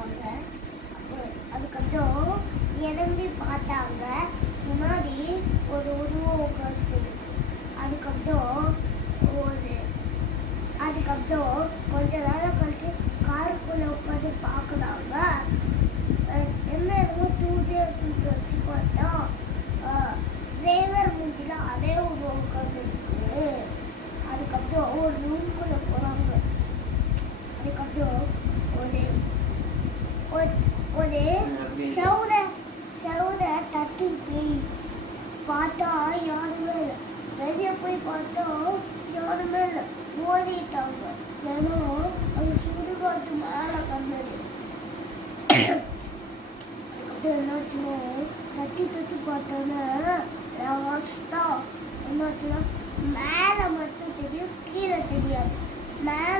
இருக்காங்க. அதுக்கப்புறம் இறங்கி பார்த்தாங்க. முன்னாடி ஒரு உருவம் உட்காந்துருக்கு. அதுக்கப்புறம் கொஞ்ச நேரம் கழிச்சு காருக்குள்ள உட்காந்து பார்க்குறாங்க. என்ன என்னமோ தூதே இருக்குன்னு வச்சு பார்த்தா டிரைவர் மூஞ்சில அதே உருவம் உட்காந்துருக்கு. அதுக்கப்புறம் ஒரு ரூம்குள்ள போறாங்க. அதுக்கப்புறம் ஒரு ஒரு செவரை தட்டி போய் பார்த்தா யாருமே இல்லை. வெளியே போய் பார்த்தா யாருமே இல்லை. ஓடிட்டாங்க. ஏன்னா அது சுடுகாட்டு மேலே கண்டது. அது என்னாச்சுன்னா தட்டி பார்த்தோன்னா லாஸ்டா என்னாச்சுன்னா மேலே மட்டும் தெரியும், கீழே தெரியாது. மேலே